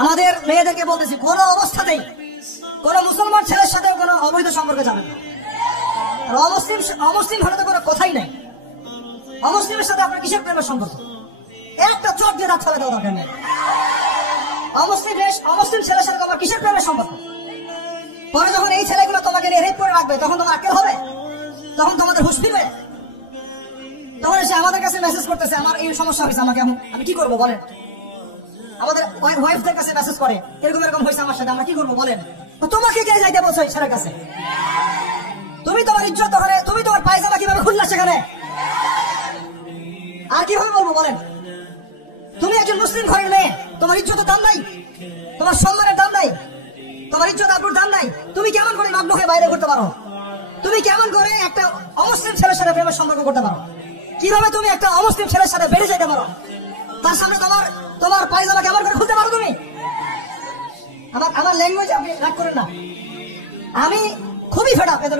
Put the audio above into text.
আমাদের মেয়েদেরকে বলতেছি কোন অবস্থাতেই কোন মুসলমান ছেলের সাথে কোন অবৈধ সম্পর্কে যাবেন না। আর অমুসলিম হলে তো কোনো কথাই নাই। অমুসলিমের সাথে আপনার কিসের প্রেমের সম্পর্ক? একটা চট দিয়ে দাঁত ফেলে দেওয়া দরকার নেই। অমুসলিম ছেলের সাথে তোমার কিসের প্রেমের সম্পর্ক? পরে যখন এই ছেলেগুলো তোমাকে নিয়ে রেপ করে রাখবে তখন তোমার আক্কেল হবে, তখন তোমাদের হুঁশ ফিরবে। তখন এসে আমাদের কাছে মেসেজ করতেছে আমার এই সমস্যা হয়েছে, আমাকে আমি কি করবো বলেন? আমাদের ওয়াইফদের কাছে মেসেজ করে এরকম এরকম হয়েছে আমার সাথে, আমরা কি করবো বলেন? তোমাকে কে যাইতে বলছো এই ছেলের কাছে? তুমি তোমার ইজ্জত ওখানে, তুমি তোমার পায়জামা কিভাবে খুললা সেখানে? আর কিভাবে বলবো বলেন? তুমি একজন মুসলিম ঘরের মেয়ে, তোমার ইজ্জতের দাম নাই, তোমার সম্মানের দাম নাই, তোমার ইজ্জত আবরুর দাম নাই। তুমি কেমন করে নগ্ন হয়ে বাইরে করতে পারো? তুমি কেমন করে একটা অমুসলিম ছেলের সাথে প্রেমের সম্পর্ক করতে পারো? কিভাবে তুমি একটা অমুসলিম ছেলের সাথে বেড়ে যেতে পারো? তার সামনে তোমার পায়জামা কেমন করে খুলতে পারো তুমি? আমার ল্যাঙ্গুয়েজ আপনি রাগ করেন না, আমি খুবই ফেড আপ এদের।